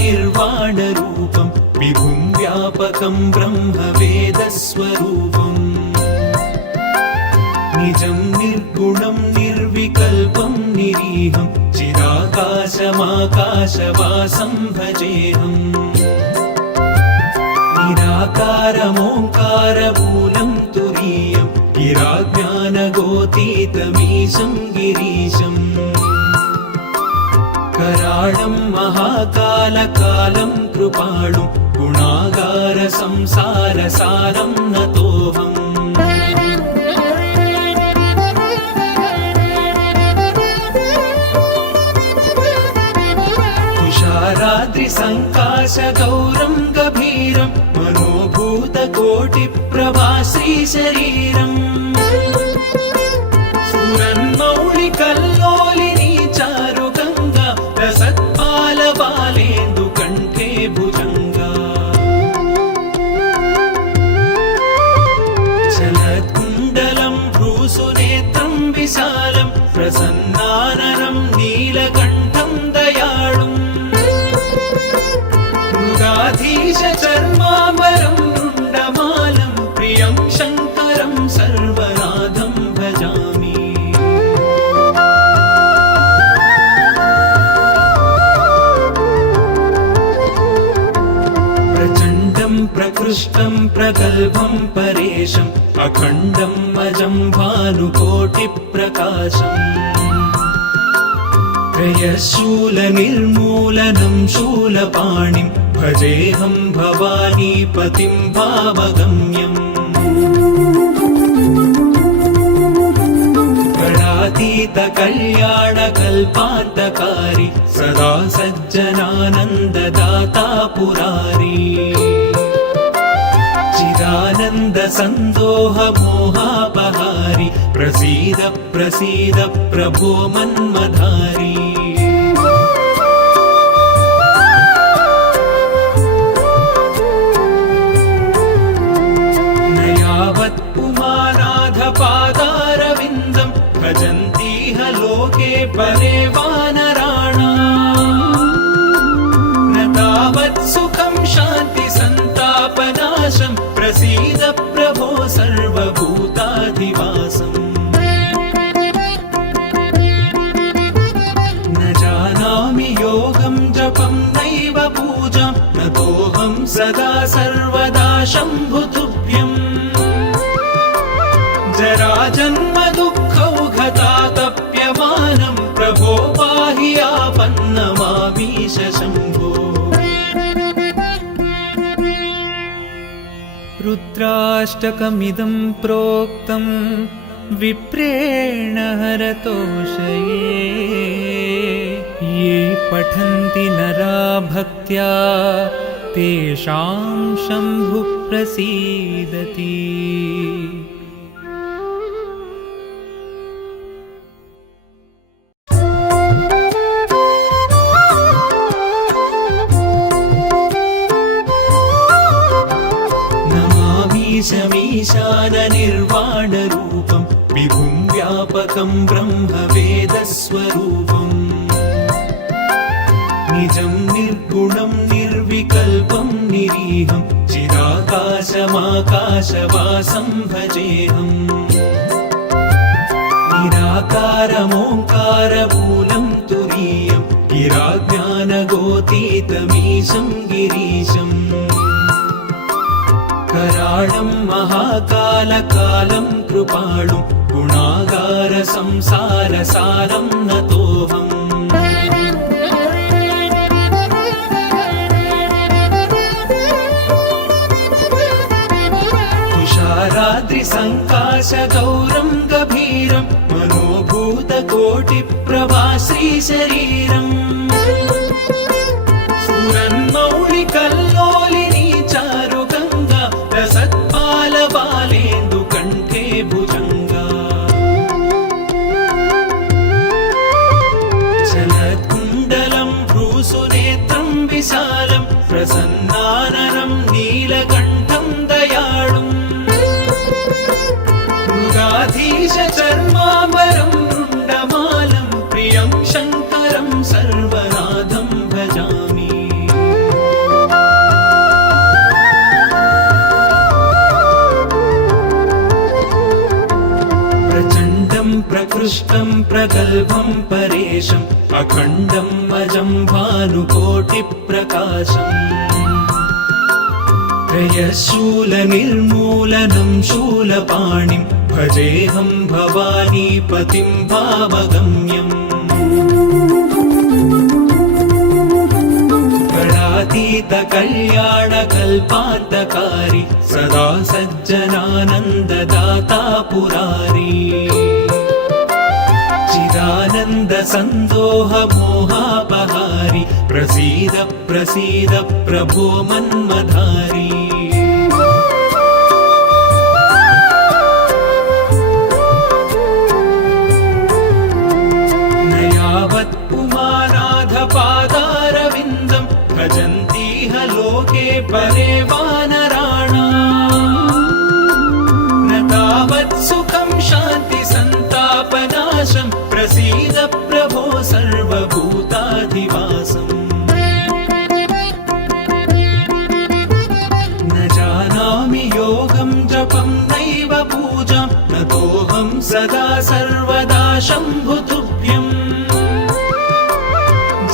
निर्वाणरूपं विभुं व्यापकं ब्रह्मवेदस्वरूपम् निजं निर्गुणं निर्विकल्पं निरीहं चिदाकाशमाकाशवासं भजेऽहम् निराकारमोङ्कारमूलं तुरीयं गिराज्ञानगोतीतमीशं गिरीशम् कराळं महाकालकालं कृपाणुं गुणागारसंसारसारं नतोऽहम् तुषाराद्रिसङ्काशगौरं गभीरं मनोभूतकोटिप्रभाश्रीशरीरम् स्फुरन्मौलिकल्लोलिनी चारुगङ्गा रसत्पालबालेन्दुकण्ठे भुजङ्गा चलत्कुण्डलं भ्रूसुनेत्रं विशालं प्रसन्नाननं नीलकण्ठं दयाळुम् मृगाधीशचर्माम्बरं रुण्डमालं प्रियं शङ्करं सर्वनाथं भजामि प्रचण्डं प्रकृष्टं प्रगल्भं परेशम् अखण्डं अजं भानुकोटिप्रकाशम् त्रयशूलनिर्मूलनं शूलपाणिं भजेऽहं भवानीपतिं भावगम्यम् गणातीतकल्याणकल्पान्तकारी सदा सज्जनानन्ददाता पुरारी चिदानन्दसन्दोहमोहापहारि प्रसीद प्रसीद प्रभो मन्मधारी न यावत् पुमानाथपादारविन्दं भजन्तीह लोके परे वानराणाम् न तावत् सुखं शान्तिसन्तापनाशं प्रसीद प्रभो सर्वभूताधिवासम् न जानामि योगं जपं नैव पूजां नतोऽहं सदा सर्वदा शम्भुतुभ्यम् जराजन्म दुःखौघतातप्यमानं प्रभो पाहि आपन्नमामीश शम्भो रुद्राष्टकमिदं प्रोक्तं विप्रेण हरतोषये ये पठन्ति नरा भक्त्या तेषां शम्भुः प्रसीदति ईशाननिर्वाणरूपं विभुं व्यापकं ब्रह्मवेदस्वरूपम् निजं निर्गुणं निर्विकल्पं निरीहं चिदाकाशमाकाशवासं भजेऽहम् निराकारमोङ्कारमूलं तुरीयं गिराज्ञानगोतीतमीशं गिरीशम् कराळं महाकालकालं कृपाणुं गुणागारसंसारसारं नतोऽहम् तुषाराद्रिसङ्काशगौरं गभीरं मनोभूतकोटिप्रभाश्रीशरीरम् स्फुरन्मौलिकल्लोलिनी चारुगङ्गा रसत्पालबालेन्दुकण्ठे भुजङ्गा चलत्कुण्डलं भ्रूसुनेत्रं विशालं प्रसन्नाननं नीलकण्ठं दयाळुम् मृगाधीशचर्माम्बरं रुण्डमालं प्रियं शङ्करं सर्वनाथं भजामि प्रकृष्टं प्रगल्भं परेशम् अखण्डम् अजं भानुकोटिप्रकाशम् त्रयशूलनिर्मूलनं शूलपाणिं भजेऽहं भवानीपतिं भावगम्यम् गणातीत कल्याणकल्पान्तकारी सदा सज्जनानन्ददाता पुरारी चिदानन्द सन्दोह मोहापहारी प्रसीद प्रसीद प्रभो मन्मधारी न यावत् पुमानाथ पादारविन्दं भजन्तीह लोके परे वानराणाम् न तावत् सुखं शान्ति सन्तापनाशं प्रसीद प्रभो सर्वभूताधिवासम् न जानामि योगं जपं नैव पूजां नतोऽहं सदा सर्वदा शम्भुतुभ्यम्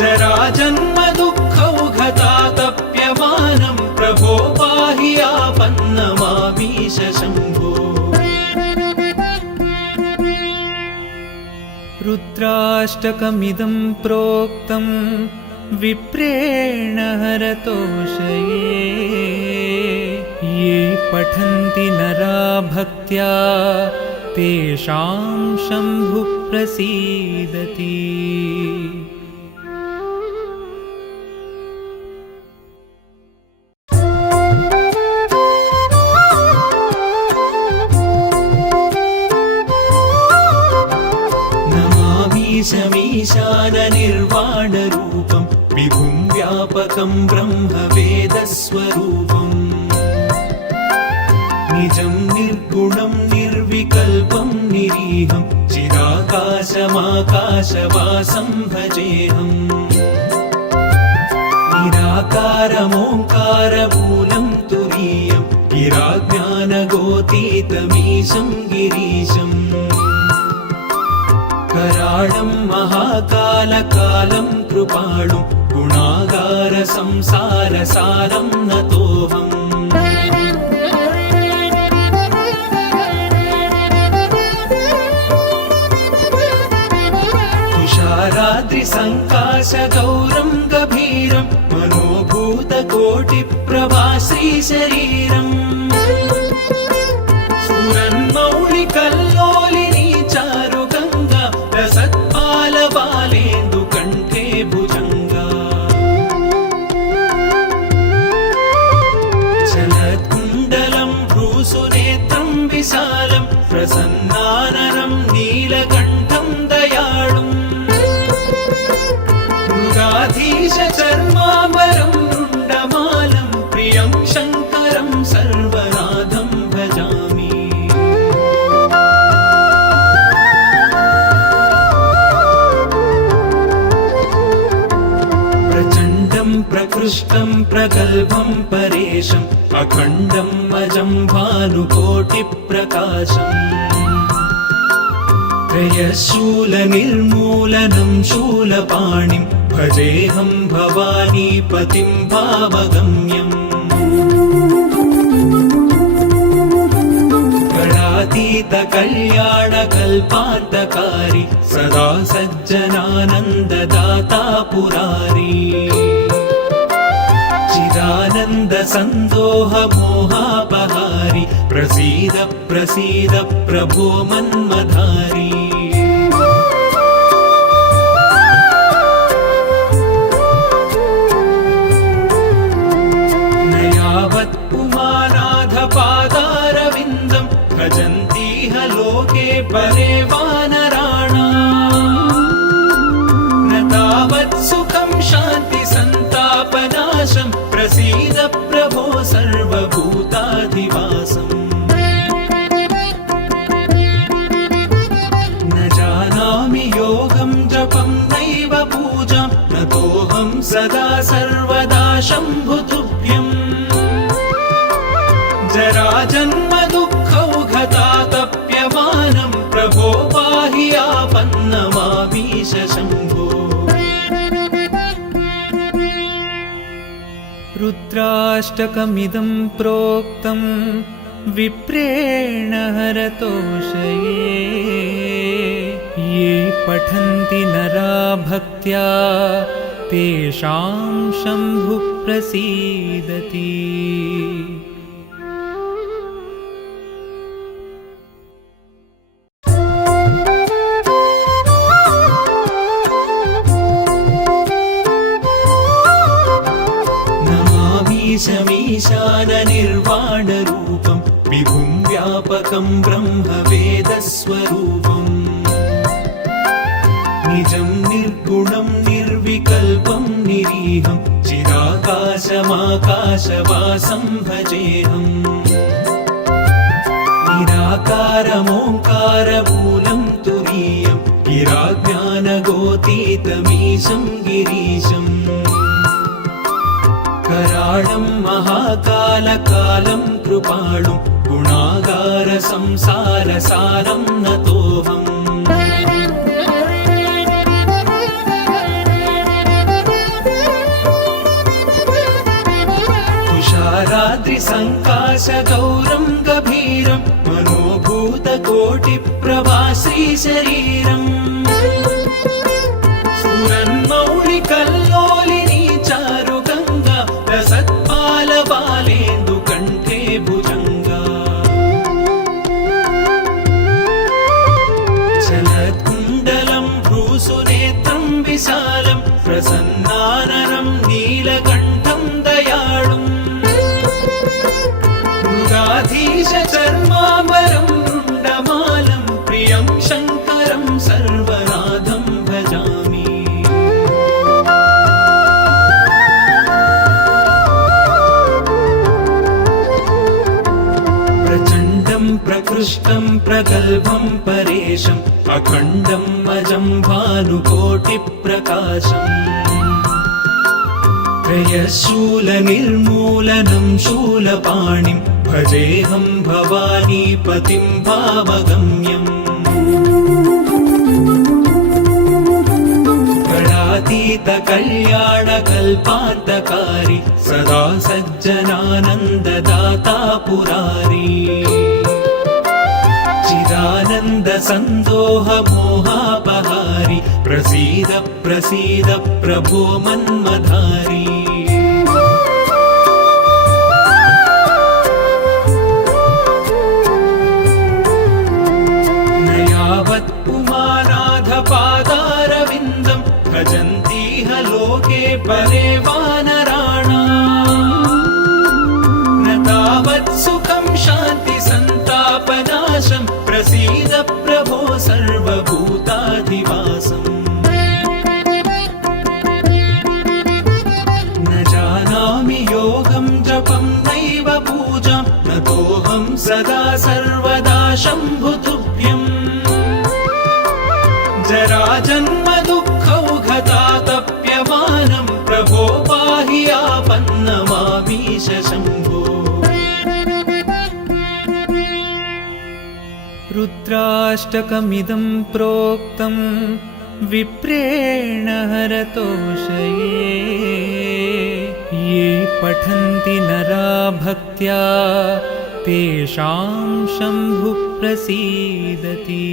जराजन्म दुःखौघतातप्यमानं प्रभो पाहि आपन्नमामीश शम्भो रुद्राष्टकमिदं प्रोक्तं विप्रेण हरतोषये ये पठन्ति नरा भक्त्या तेषां शम्भुः प्रसीदति मीशाननिर्वाणरूपं विभुं व्यापकं ब्रह्मवेदस्वरूपम् निजं निर्गुणं निर्विकल्पं निरीहं चिदाकाशमाकाशवासं भजेऽहम् निराकारमोङ्कारमूलं तुरीयं गिराज्ञानगोतीतमीशं गिरीशम् कराळं महाकालकालं कृपाणुं गुणागार संसारसारं नतोऽहम् तुषाराद्रिसङ्काशगौरं गभीरं मनोभूतकोटिप्रभा श्रीशरीरम् स्फुरन्मौलिकल्लोलिनी चारुगङ्गा रसत्पालबालेन्दु कण्ठे भुजङ्गा चलत्कुण्डलं भ्रूसुनेत्रं विशालं प्रसन्नाननं नीलकण्ठं दयाळुम् मृगाधीश चर्माम्बरं रुण्डमालं प्रियं शङ्करं सर्वनाथं भजामि प्रचण्डं प्रकृष्टं प्रगल्भं परेशम् अखण्डम् अजं भानुकोटिप्रकाशम् त्रयशूलनिर्मूलनं शूलपाणिं भजेऽहं भवानीपतिं भावगम्यम् गणातीत कल्याणकल्पान्तकारी सदा सज्जनानन्ददाता पुरारी चिदानन्द सन्दोह मोहापहारी प्रसीद प्रसीद प्रभो मन्मधारी न यावत् पुमानाथ पादारविन्दं भजन्तीह लोके परे वानराणाम् न तावत् सुखं शान्ति सन्तापनाशं प्रसीद प्रभो सर्वभूताधिवासम् न जानामि योगं जपं नैव पूजां नतोऽहं सदा सर्वदा शम्भुतुभ्यम् जराजन्म दुःखौघतातप्यमानं प्रभो पाहि शम्भो। रुद्राष्टकमिदं प्रोक्तं विप्रेण हरतोषये। ये पठन्ति नरा भक्त्या तेषां शम्भुः प्रसीदति। ईशमीशाननिर्वाणरूपं विभुं व्यापकं ब्रह्मवेदस्वरूपम्। निजं निर्गुणं निर्विकल्पं निरीहं चिदाकाशमाकाशवासं भजेऽहम्। निराकारमोङ्कारमूलं तुरीयं गिराज्ञानगोतीतमीशं गिरीशम्। कराळं महाकालकालं कृपाणुं गुणागारसंसारसारं नतोऽहम्। तुषाराद्रिसङ्काशगौरं गभीरं मनोभूतकोटिप्रभाश्रीशरीरम्। स्फुरन्मौलिकल्लोलिनी चारुगङ्गा रसत्पालबालेन्दुकण्ठे भुजङ्गा। चलत्कुण्डलं भ्रूसुनेत्रं विशालं प्रसन्नाननं नीलकण्ठं दयाळुम्। मृगाधीशचर्माम्बरं रुण्डमालं प्रियं शङ्करं सर्वनाथं भजामि। प्रचण्डं प्रकृष्टं प्रगल्भं परेशम् अखण्डं अजं भानुकोटिप्रकाशम्। त्रयशूलनिर्मूलनं शूलपाणिं भजेऽहं भवानीपतिं भावगम्यम्। गणातीतकल्याणकल्पान्तकारी सदा सज्जनानन्ददाता पुरारी। चिदानन्दसन्दोहमोहापहारी प्रसीद प्रसीद प्रभो मन्मधारी। न यावत् पुमानाथपादारविन्दं भजन्तीह लोके परे वानराणाम्। न तावत् सुखं शान्तिसन्तापनाशं प्रसीद प्रभो सर्वभूताधिवासम्। न जानामि योगं जपं नैव पूजां नतोऽहं सदा सर्वदा शम्भुतुभ्यम्। जराजन्म दुःखौघतातप्यमानं प्रभो पाहि आपन्नमामीश शम्भो। रुद्राष्टकमिदं प्रोक्तं विप्रेण हरतोषये। ये पठन्ति नरा भक्त्या तेषां शम्भुः प्रसीदति।